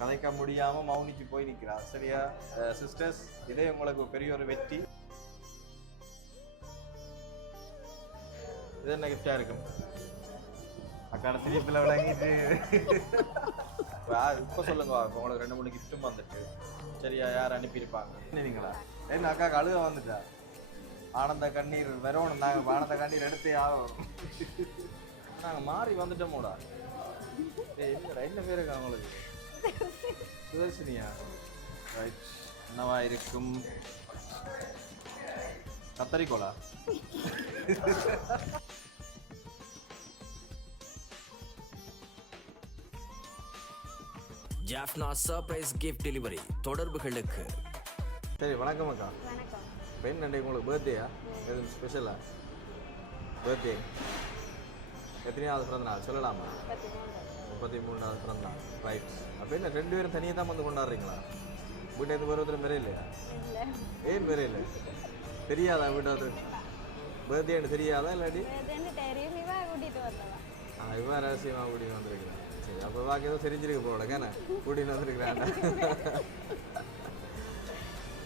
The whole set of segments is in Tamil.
கதைக்க முடியாமல் மௌனிக்கு போய் நிற்கிறா. சரியா சிஸ்டர்ஸ், இதே உங்களுக்கு பெரிய ஒரு வெற்றி. இது என்ன கிஃப்டாக இருக்கும்? அக்கான திருப்பில் விளங்கிட்டு இப்போ சொல்லுங்க. இப்போ உங்களுக்கு 2-3 கிஃப்ட்டும் வந்துட்டு சரியா? யார் அனுப்பியிருப்பாங்க நீங்களா? என்ன அக்காவுக்கு அழுக வந்துட்டா? ஆனந்த கண்ணீர் வரணும். நாங்கள் ஆனந்த கண்ணீர் எடுத்தே ஆகணும். நாங்கள் மாறி வந்துட்டோமோடா. என்ன பேர் இருக்கா உங்களுக்கு? சுதர்ஷினியா? ரைட். என்னவா இருக்கும்? கத்தரிக்கோளா? ஜாஃப்னா சர்ப்ரைஸ் கிஃப்ட் டெலிவரி தொடர்புகளுக்கு. சரி, வணக்கம் அக்கா. வணக்கம். பெண் நண்டை உங்களுக்கு பர்த்டேயா? எதுவும் ஸ்பெஷலா? பர்த்டே எத்தனையாவது பிறந்த நாள் சொல்லலாமா? 33வது பிறந்த நாள். ரைட். அப்போ என்ன 2 பேரும் தனியாக தான் வந்து கொண்டாடுறீங்களா? வீட்டு பருவத்தில் வேற இல்லையா? ஏன் வேற இல்லை? தெரியாதா வீட்டாவது பர்த்டேன்னு தெரியாதா? இல்லாட்டி இவன் ரகசியமாக கூட்டின்னு வந்துருக்கிறேன். சரி, அப்போ வாக்கு ஏதோ தெரிஞ்சிருக்க போல கேன கூட்டின்னு வந்துருக்குறாங்க.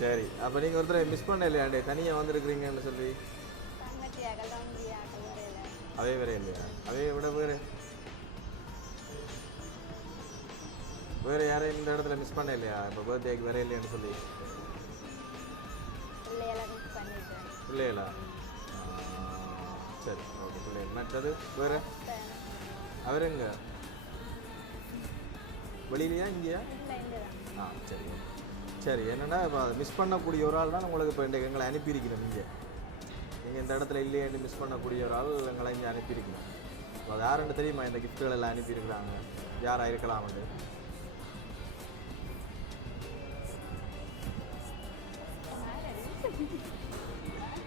சரி, அப்போ நீங்கள் ஒருத்தர் மிஸ் பண்ண இல்லையாண்டே தனியாக வந்துருக்குறீங்கன்னு சொல்லி? அவே வேற இல்லையா? அவே விட வேறு யாரையும் இந்த இடத்துல மிஸ் பண்ண இல்லையா? இப்போ பர்த்டேக்கு வேற இல்லையான்னு சொல்லி? பிள்ளைகளா? சரி, ஓகே. பிள்ளைகள் மற்றது வேறு அவர் எங்க? வெளியிலையா இங்கேயா? சரி ஓகே. சரி, என்னென்னா இப்போ மிஸ் பண்ணக்கூடிய ஒரு ஆள் தான் உங்களுக்கு இப்போ எங்களை அனுப்பியிருக்கணும். நீங்கள் இந்த இடத்துல இல்லையான்னு மிஸ் பண்ணக்கூடிய ஒரு ஆள் எங்களை இங்கே அனுப்பியிருக்கணும். இப்போ அது யாருன்னு தெரியுமா? இந்த கிஃப்ட்டுகள் எல்லாம் அனுப்பியிருக்கிறாங்க யாராக இருக்கலாம்னு?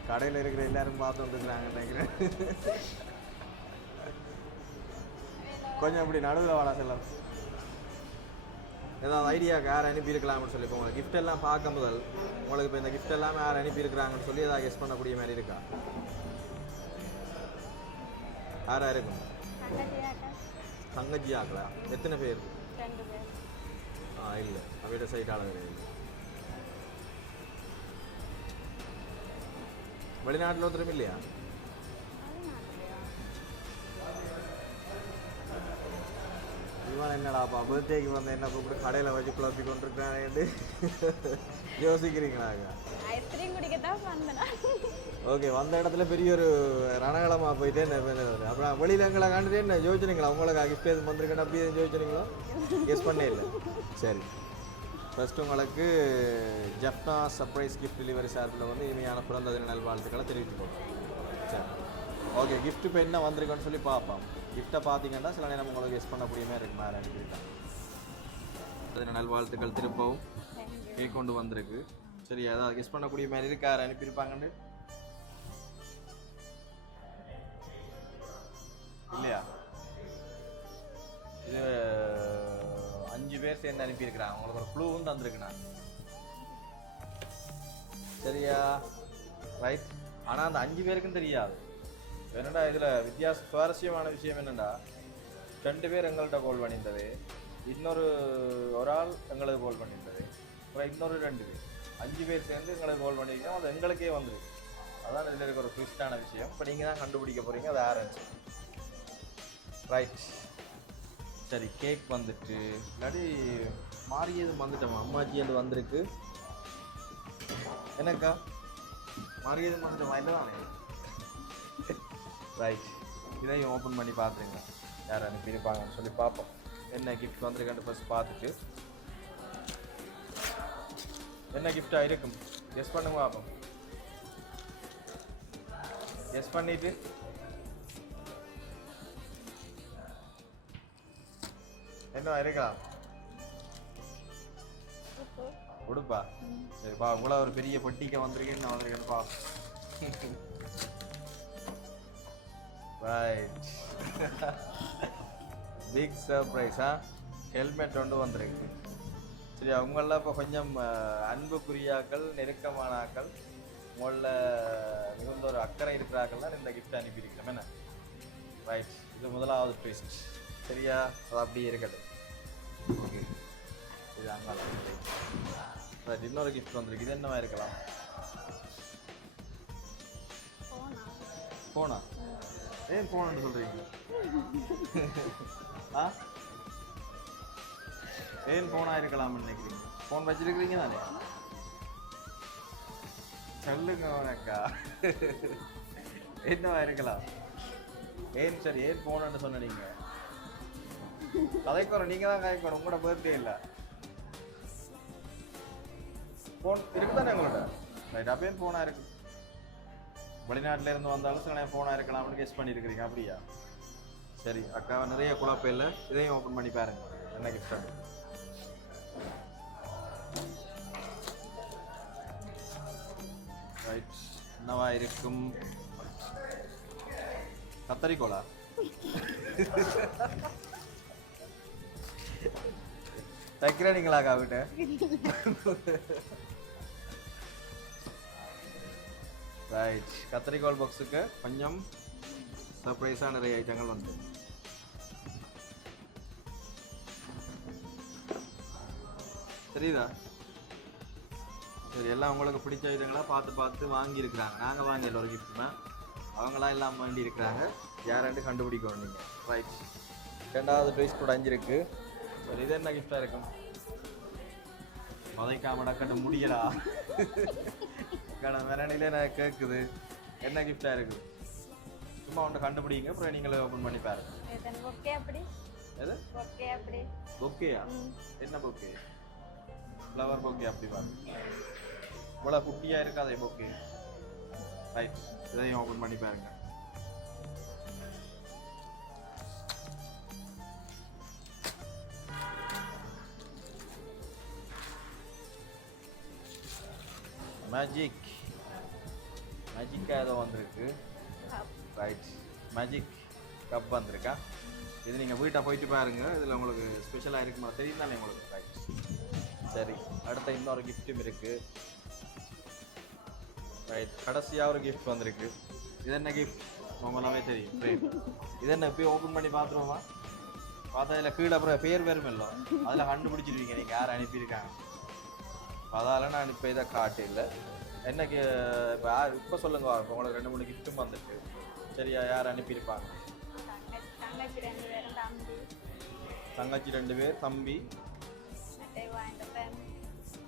கடையில் இருக்கிற எல்லாரும் பார்த்து வந்துருக்குறாங்க நினைக்கிறேன். கொஞ்சம் அப்படி நடுவில் வாடா செல்லம். ஏதாவது ஐடியாவுக்கு யார் அனுப்பியிருக்கலாம்னு சொல்லி இப்போ உங்களுக்கு கிஃப்ட் எல்லாம் பார்க்கும் முதல் உங்களுக்கு இப்போ இந்த கிஃப்ட் எல்லாமே யார் அனுப்பியிருக்கிறாங்கன்னு சொல்லி ஏதாவது கெஸ் பண்ணக்கூடிய மாதிரி இருக்கா? யாராக இருக்கும்? தங்கச்சி ஆக்கலா? எத்தனை பேர்? இல்லை, அவையோட சைட்டாளர் கிடையாது. வெளிநாட்டில் ஒருத்தரும் இல்லையா? இவன் என்னடாப்பா பர்த்டேக்கு வந்து என்ன கூப்பிட்டு கடையில் வச்சு குழப்பி கொண்டிருக்கானு யோசிக்கிறீங்களாங்க? ஓகே, வந்த இடத்துல பெரிய ஒரு ரணகலமாக போயிட்டே அப்புறம் வெளியில் எங்களை காண்டுட்டே என்ன யோசிச்சிங்களா? உங்களுக்கு கிஃப்ட் எதுவும் வந்திருக்கேன் அப்படி எதுவும் யோசிச்சிங்களா? கெஸ் பண்ணே இல்லை. சரி, ஃபஸ்ட்டு உங்களுக்கு ஜப்னா சர்ப்ரைஸ் கிஃப்ட் டெலிவரி சார்பில் வந்து இனிமையான பிறந்த தின நல்வாழ்த்துக்களை தெரிவித்துக்கோங்க. சரி, ஓகே. கிஃப்ட் இப்போ என்ன வந்திருக்குன்னு சொல்லி பார்ப்போம். கிஃப்ட்டை பார்த்தீங்கன்னா சில நேரம் உங்களுக்கு கெஸ் பண்ணக்கூடிய மாதிரி இருக்கு. மேலே அனுப்பியிருக்காங்க. அதில் நல்வாழ்த்துக்கள். திரும்பவும் கேக் கொண்டு வந்திருக்கு. சரி, அதாவது கெஸ் பண்ணக்கூடிய மாதிரி இருக்கு. யார் அனுப்பியிருப்பாங்கன்னு இல்லையா? இது 5 பேர் சேர்ந்து அனுப்பியிருக்கிறாங்க. உங்களுக்கு ஒரு க்ளூவும் தந்துருக்குண்ணா. சரியா? ரைட். ஆனால் அந்த 5 பேருக்கும் தெரியாது. என்னடா இதில் சுவாரஸ்யமான விஷயம் என்னென்னா 2 பேர் எங்கள்கிட்ட கால் பண்ணியிருந்தது, ஒரு ஆள் எங்களுக்கு கால் பண்ணியிருந்தது, அப்புறம் இன்னொரு 2 பேர், 5 பேர் சேர்ந்து எங்களுக்கு கால் பண்ணியிருக்கோம். அது எங்களுக்கே வந்துருக்கு. அதான் இதில் இருக்க ஒரு ட்விஸ்டான விஷயம். இப்போ நீங்கள் தான் கண்டுபிடிக்க போகிறீங்க அது யாருன்னு. ரைட். சரி, கேக் வந்துட்டு இல்லாட்டி மாறியது வந்துட்டோமா? அம்மாச்சி அது வந்திருக்கு. என்னக்கா மாறியது வந்துட்டோமா? இல்லை தானே? ரைட். இதையும் ஓப்பன் பண்ணி பார்த்துருங்க யார் அனுப்பியிருப்பாங்கன்னு சொல்லி பார்ப்போம். என்ன கிஃப்ட் வந்திருக்கான்னு ஃபஸ்ட் பார்த்துட்டு என்ன கிஃப்டாக இருக்கும் கெஸ் பண்ணுங்க பார்ப்போம். கெஸ் பண்ணிவிட்டு என்ன இருக்கலாம்? உடுப்பா? சரிப்பா, உங்களை ஒரு பெரிய பொட்டிக்க வந்திருக்கேன்னு நான் வந்திருக்கேன்ப்பா. ரைட். பிக் சர்ப்ரைஸா? ஹெல்மெட் ஒன்று வந்திருக்கு. சரி, அவங்கள இப்போ கொஞ்சம் அன்புக்குரியாக்கள், நெருக்கமானாக்கள், உங்களில் மிகுந்த ஒரு அக்கறை இருக்கிறார்கள் தான் இந்த கிஃப்ட் அனுப்பியிருக்கிறோம். என்ன? ரைட். இது முதலாவது ட்விஸ்ட். சரியா? அது அப்படியே இருக்கட்டும். ஓகே. ரைட், இன்னொரு கிஃப்ட் வந்திருக்கு. இது என்னவா இருக்கலாம்? போனா? ஏன் போனன்னு சொல்றீங்க? ஆ, ஏன் போனா இருக்கலாம்னு நினைக்கிறீங்க? போன் வச்சிருக்கிறீங்க தானே? சொல்லுங்க உனக்கா, என்னவா இருக்கலாம்? ஏன் சரி, ஏன் போனன்னு சொன்ன நீங்க? கதைக்கு நீங்க தான் கதைக்கணும், உங்களோட பர்த்டே இல்லை. போன் இருக்குதானே உங்களோட? ரைட், அப்பயும் போனா இருக்கு. வெளிநாட்டில இருந்து வந்தாலும் சில போனா இருக்கலாம்னு கெஸ் பண்ணியிருக்கிறீங்க, அப்படியா? சரி, அக்கா நிறைய குழப்பம் இல்லை, இதையும் ஓப்பன் பண்ணி பாருங்க. என்ன கிஃப்ட்? ரைட், என்னவா இருக்கும்? கத்தரிக்கோலா? தைக்கிறீங்களாக்கா விட்டு? ரைட், கத்தரிக்கோல் பாக்ஸுக்கு கொஞ்சம் சர்ப்ரைஸாக நிறைய ஐட்டங்கள் வந்து தெரியுதா? சரி, எல்லாம் உங்களுக்கு பிடிச்ச ஐட்டங்களாக பார்த்து பார்த்து வாங்கியிருக்கிறாங்க. நாங்கள் வாங்கல ஒரு கிஃப்ட்னா, அவங்களாம் எல்லாம் வாங்கி இருக்கிறாங்க. யாராண்டு கண்டுபிடிக்கணும் நீங்கள். ரைட், ரெண்டாவது ட்ரெஸ் கூட அஞ்சிருக்கு. சரி, இது என்ன கிஃப்டாக இருக்கும்? மதைக்காம டக்கட்டு முடியலா மெரணிலே நான் கேட்குது. என்ன கிஃப்டாக இருக்குது? சும்மா ஒன்று கண்டுபிடிங்க, அப்புறம் நீங்களே ஓப்பன் பண்ணி பாருங்க. எது பொக்கேயா? என்ன பொக்கே? ஃப்ளவர் பொக்கே அப்படி பாருங்க. இவ்வளோ குட்டியாக இருக்காதே பொக்கே. ரைட், இதையும் ஓப்பன் பண்ணி பாருங்க. மேஜிக்காக ஏதோ வந்திருக்கு. ரைட், மேஜிக் கப் வந்திருக்கா? இது நீங்கள் வீட்டை போயிட்டு பாருங்க, இதில் உங்களுக்கு ஸ்பெஷலாக இருக்குமா தெரியும் தானே உங்களுக்கு. ரைட், சரி, அடுத்த இன்னொரு கிஃப்ட்டும் இருக்குது. ரைட், கடைசியாக ஒரு கிஃப்ட் வந்திருக்கு. இது என்ன கிஃப்ட்? ரொம்பலாமே தெரியும். ரைட், இது என்ன போய் ஓப்பன் பண்ணி பார்த்துருவோமா? பார்த்தா இதில் கீழே அப்புறம் பேர் வேறும் இல்லை, அதில் கண்டுபிடிச்சிருவீங்க நீங்கள் யார் அனுப்பியிருக்காங்க. அதால நான் இப்போ இதை காட்டு இல்லை. என்னக்கு இப்போ யார் இப்போ சொல்லுங்க, இப்போ உங்களுக்கு 2-3 கிஃப்ட்டும் வந்துருக்கு. சரியா, யார் அனுப்பியிருப்பாங்க? தங்கச்சி 2 பேர், தம்பி,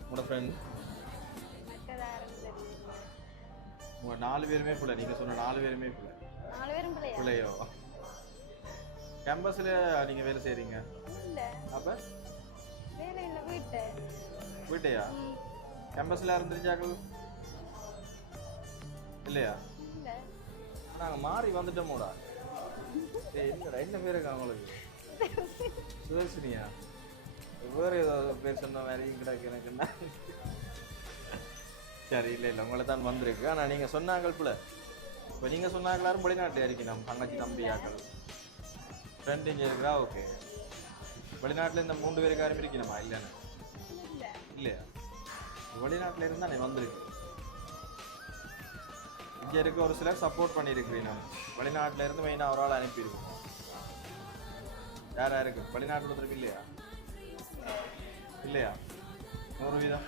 உங்களோட ஃப்ரெண்ட். உங்கள் 4 பேருமே பிள்ளை? நீங்கள் சொன்ன 4 பேருமே பிள்ளையோ? கேம்பஸில் நீங்கள் வேலை செய்கிறீங்க? அப்போ வீட்டையா? கேம்பஸில் இருந்துருச்சாக்கள் இல்லையா? நாங்கள் மாறி வந்துட்டோமோடா. என்னடா, என்ன பேர் இருக்கா உங்களுக்கு? சுதர்ஷினியா? வேறு ஏதாவது பேர் சொன்ன மாதிரியும் கிடக்கு எனக்குன்னா. சரி, இல்லை இல்லை, உங்களை தான் வந்திருக்கு. ஆனால் நீங்கள் சொன்னாங்கள் பிள்ளை. இப்போ நீங்கள் சொன்னாங்களாரும் வெளிநாட்டில் இருக்கணும். தங்கச்சி, தம்பி, ஆக்கள், ஃப்ரெண்ட் இங்கே இருக்கிறா. ஓகே, வெளிநாட்டில் இந்த 3 பேருக்கு யாரும் இருக்கணுமா? இல்லைன்னு இல்லையா? வெளிநாட்டில் இருந்தால் வந்திருக்கு. இங்கே இருக்க ஒரு சிலர் சப்போர்ட் பண்ணியிருக்கிறீங்க. வெளிநாட்டில் இருந்து மெயினாக ஒரு ஆள் அனுப்பியிருக்கோம். யாரா இருக்கு? வெளிநாட்டில் ஒருத்தருக்கு இல்லையா? இல்லையா? 100%.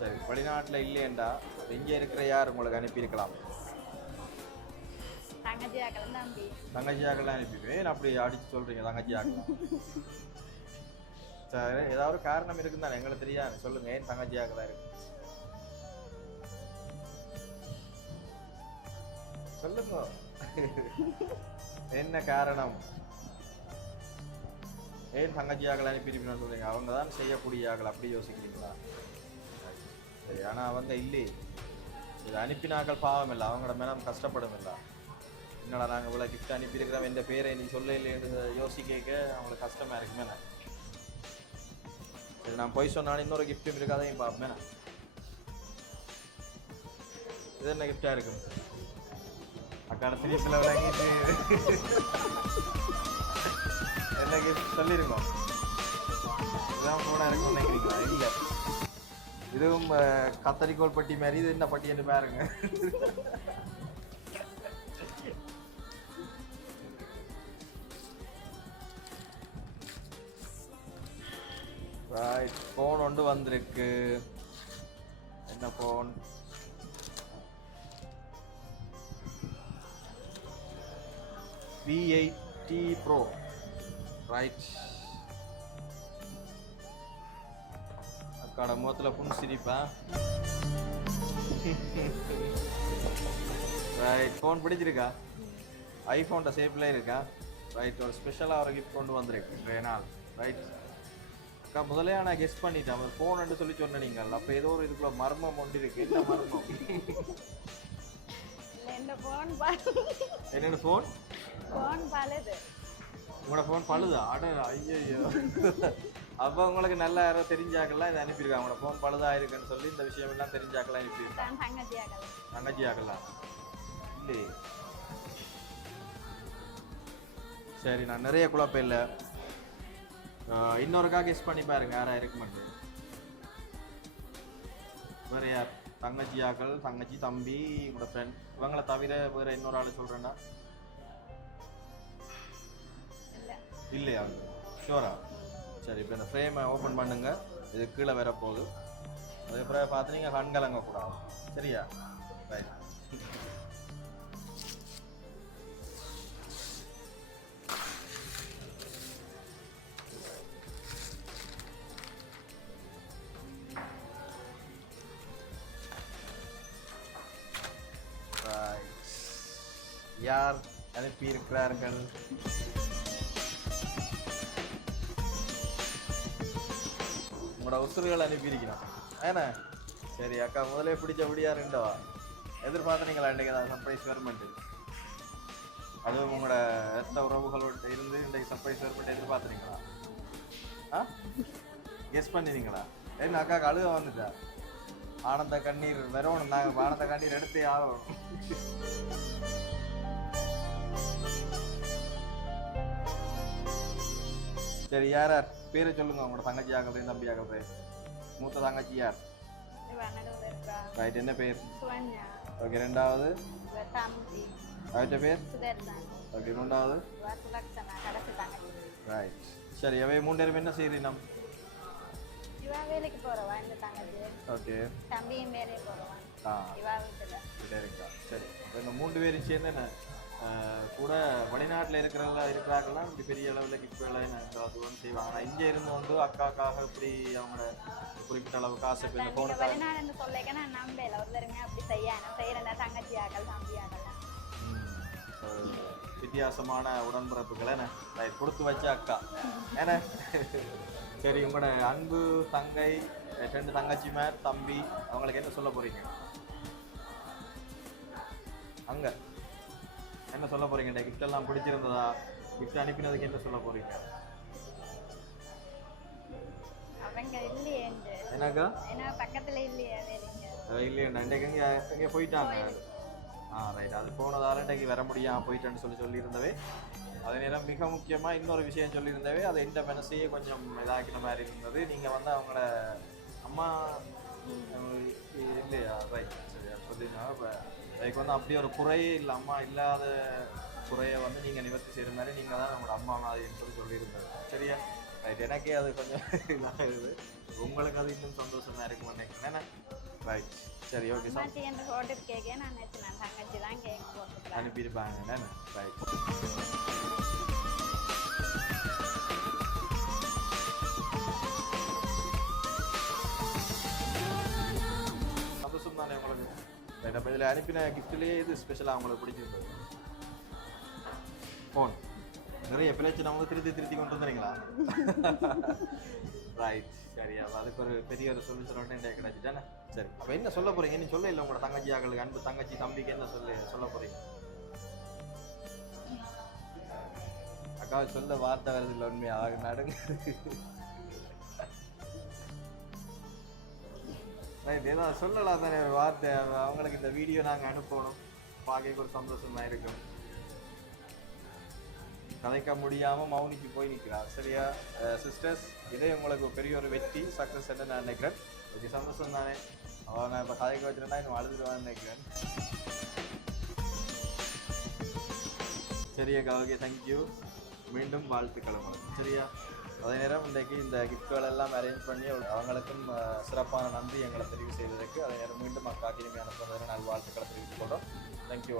சரி, வெளிநாட்டில் இல்லையண்டா இங்கே இருக்கிற யார் உங்களுக்கு அனுப்பியிருக்கலாம்? தங்கச்சியாக்கெல்லாம் அனுப்பிடுவேன். அப்படி அடிச்சு சொல்றீங்க தங்கச்சியாக்கலாம்? சரி, ஏதாவது ஒரு காரணம் இருக்குன்னு தானே எங்களுக்கு தெரியாது. சொல்லுங்க, ஏன் தங்கச்சியாக்கெல்லாம் இருக்கு? சொல்லுங்க, என்ன காரணம்? ஏன் தங்கச்சியாக்கள் அனுப்பியிருப்பீங்கன்னு சொல்றீங்க? அவங்க தான் செய்யக்கூடிய ஆக்கள், அப்படி யோசிக்கிறீங்களா? சரி, ஆனால் அவங்க இல்லையே. இது அனுப்பினாக்கள் பாவம் இல்லை, அவங்களோட மேடம் கஷ்டப்படும் இல்லை. என்னடா நாங்கள் இவ்வளோ கிஃப்ட் அனுப்பியிருக்கிறோம், இந்த பேரை நீ சொல்ல இல்லைன்னு யோசிக்க அவங்களுக்கு கஷ்டமாக இருக்குமே. சரி, நான் போய் சொன்னாலும் இன்னொரு கிஃப்ட்டும் இருக்கு, அதையும் பார்ப்பேன். இது என்ன கிஃப்டாக இருக்கும்? அக்கான திணிப்பில் விளங்கிட்டு என்ன கிஃப்ட் சொல்லியிருக்கோம்? இதுதான் ஃபோனாக இருக்கும்னு நினைக்கிறீங்களா? இல்லை, இதுவும் கத்தரிக்கோல் பட்டி மாதிரி. இது என்ன பட்டி என்று பாருங்க. ரைட் ஃபோன் ஒன்று வந்திருக்கு. என்ன ஃபோன்? V8T Pro. ரைட். அக்காட முகத்தில் புன் சிரிப்பேன். ரைட் ஃபோன் பிடிச்சிருக்கா? ஐஃபோன்ட சேஃப்ல இருக்கா? ரைட் ஒரு ஸ்பெஷலாக ஒரு கிஃப்ட் கொண்டு வந்திருக்கு இன்றைய நாள். ரைட் அக்கா முதலே நான் கெஸ் பண்ணிட்டேன். அவர் ஃபோன் சொல்லி சொன்ன நீங்கள். அப்போ ஏதோ ஒரு இதுக்குள்ள மர்மம் ஒன்று இருக்கு. என்ன மர்மம்? என்னென்ன ஃபோன்? உங்களோட ஃபோன் பழுதா? அட ஐயோ. அப்போ உங்களுக்கு நல்லா யாரோ தெரிஞ்சாக்கெல்லாம் இதை அனுப்பியிருக்காங்க. உங்களோட ஃபோன் பழுதா இருக்குன்னு சொல்லி இந்த விஷயம் எல்லாம் தெரிஞ்சாக்கெல்லாம் அனுப்பியிருக்காங்க. தங்கச்சி ஆகலாம் இல்லையே. சரி நான் நிறைய குழப்பம் இல்லை. இன்னொருக்கா கெஸ் பண்ணி பாருங்க யாரா இருக்க மாட்டேன். வேற யார்? தங்கச்சியாக்கள், தங்கச்சி, தம்பி, உங்களோட ஃப்ரெண்ட், இவங்களை தவிர வேற இன்னொரு ஆள் சொல்றேன்னா இல்லையா? ஷோரா? சரி இப்போ இந்த ஃப்ரேமை ஓப்பன் பண்ணுங்க. இது கீழே வர போகுது. அதுக்கப்புறம் பார்த்து நீங்கள் கண்கலங்க கூடாது. சரியா? ரைட். யார் அனுப்பியிருக்கிறார்கள்? உங்களோட உசுறுகள் அனுப்பியிருக்கிறோம் ஏன்னா. சரி அக்கா முதலே பிடிச்சபடியா ரெண்டவா எதிர்பார்த்தீங்களா? இன்றைக்கு தான் சர்ப்ரைஸ் வருமெண்ட்டு. அதுவும் உங்களோட ரத்த உறவுகளோட இருந்து இன்றைக்கு சர்ப்ரைஸ் வருமெண்ட்டு எதிர்பார்த்துறீங்களா? கெஸ் பண்ணினீங்களா? என்ன அக்கா அழுக வந்துட்டா? ஆனந்த கண்ணீர் வரணும். நாங்கள் ஆனந்த கண்ணீர் எடுத்தே ஆகணும். சரி யார் யார் பேரை சொல்லுங்க. உங்களோட தங்கச்சி ஆகவே தம்பி ஆகவே. மூத்த தங்கச்சி யார்? ரைட் என்ன பேர்? ஓகே ரெண்டாவது? அவற்ற பேர்? ஓகே மூன்றாவது? ரைட் சரி அவை மூணு பேரும் என்ன செய்யறீங்க? நம் வேலைக்கு போறவா இந்த தங்கச்சி. ஓகே தம்பியும் வேலைக்கு போறவா. இருக்கா? சரி இந்த மூன்று பேரும் சேர்ந்து என்ன கூட வெளிநாட்டில் இருக்கிறாங்கலாம் இப்படி பெரிய அளவில் கிஃப்ட்களை அது வந்து செய்வாங்க. ஆனால் இங்கே இருந்து வந்து அக்காக்காக இப்படி அவங்களோட குறிப்பிட்ட அளவு காசு இப்போ போன வெளிநாடுன்னு சொல்லிக்க நான் நம்பல ஒருத்தருமே அப்படி செய்யறேன் தங்கச்சி ஆகல் தம்பி ஆகலாம். வித்தியாசமான உடன்பிறப்புகளை கொடுத்து வச்ச அக்கா ஏன்னா. சரி உங்களோட அன்பு தங்கை, ரெண்டு தங்கச்சி மேர், தம்பி அவங்களுக்கு என்ன சொல்ல போறீங்க? அங்க என்ன சொல்ல போறீங்க? கிஃப்ட் எல்லாம் பிடிச்சிருந்ததா? கிஃப்ட் அனுப்பினதுக்கு என்ன சொல்ல போறீங்க? அவங்க இல்லையே என்னக்கா? என்ன பக்கத்துல இல்லையே இல்லையா? இன்றைக்கு எங்கே போயிட்டாங்க? ரைட் அது போனதால இன்றைக்கு வர முடியாமல் போயிட்டேன்னு சொல்லியிருந்தவே. அதே நேரம் மிக முக்கியமாக இன்னொரு விஷயம் சொல்லியிருந்தவே அதை இந்த மனசையே கொஞ்சம் இதாக்கின மாதிரி இருந்தது. நீங்கள் வந்து அவங்கள அம்மா இல்லையா? ரைட் சரி சொல்லிங்க. இப்போ அதுக்கு வந்து அப்படி ஒரு குறையே இல்லை. அம்மா இல்லாத குறையை வந்து நீங்கள் நிவர்த்தி செய்கிற மாதிரி நீங்கள் தான் நம்மளோட அம்மா மாதிரின்னு சொல்லியிருந்தது. சரியா? ரைட் எனக்கே அது கொஞ்சம் இதாகுது. உங்களுக்கு அது இன்னும் சந்தோஷமாக இருக்கும் நினைக்கிறேன். ரைட் சரி ஓகே சார் அனுப்பியிருப்பாங்க. ரைட் சந்தோஷம் தானே உங்களுக்கு? ரைட் அப்போ இதில் அனுப்பின கிஃப்ட்லேயே இது ஸ்பெஷலாக அவங்களுக்கு பிடிச்சிருந்தது. ஃபோன் நிறைய பிரச்சனை அவங்க திருத்தி கொண்டு வந்துறீங்களா? ரைட் சரி அப்போ அதுக்கு ஒரு பெரிய ஒரு சொல்யூஷன் ஒன்று கிடைச்சிட்டானே. சரி அப்போ என்ன சொல்ல போறீங்க? நீ சொல்ல இல்லை உங்களோட தங்கச்சி ஆகளுக்கு அன்பு தங்கச்சி தம்பிக்கு என்ன சொல்ல போறீங்க? அக்கா சொல்ல வார்த்தை வருது இல்லை உண்மையாக நடுங்க. ரைட் ஏதாவது சொல்லலாம் தானே வார்த்தை. அவங்களுக்கு இந்த வீடியோ நாங்கள் அனுப்பணும். பார்க்க ஒரு சந்தோஷமா இருக்கும். கதைக்க முடியாமல் மௌனிக்கு போய் நிற்கிறார். சரியா சிஸ்டர்ஸ்? இதே உங்களுக்கு பெரிய ஒரு வெற்றி சக்ஸஸ் என்ன நான் நினைக்கிறேன். ஓகே சந்தோஷம் தானே. அவன் நான் இப்போ கதைக்க வச்சுருந்தா இன்னும் அழுதுடுவான்னு நினைக்கிறேன். சரியாக்கா ஓகே தேங்க்யூ. மீண்டும் வாழ்த்துக்கள் உங்களுக்கு. சரியா? அதே நேரம் இன்றைக்கு இந்த கிஃப்ட்கள் எல்லாம் அரேஞ்ச் பண்ணி அவங்களுக்கும் சிறப்பான நன்றி எங்களை தெரிவு செய்ததற்கு அதே நேரம் மீண்டும் அக்காக்கிலுமே அனுப்புவதற்கு நல்வாழ்த்துக்களை தெரிவித்துக் கொள்கிறோம். தேங்க்யூ.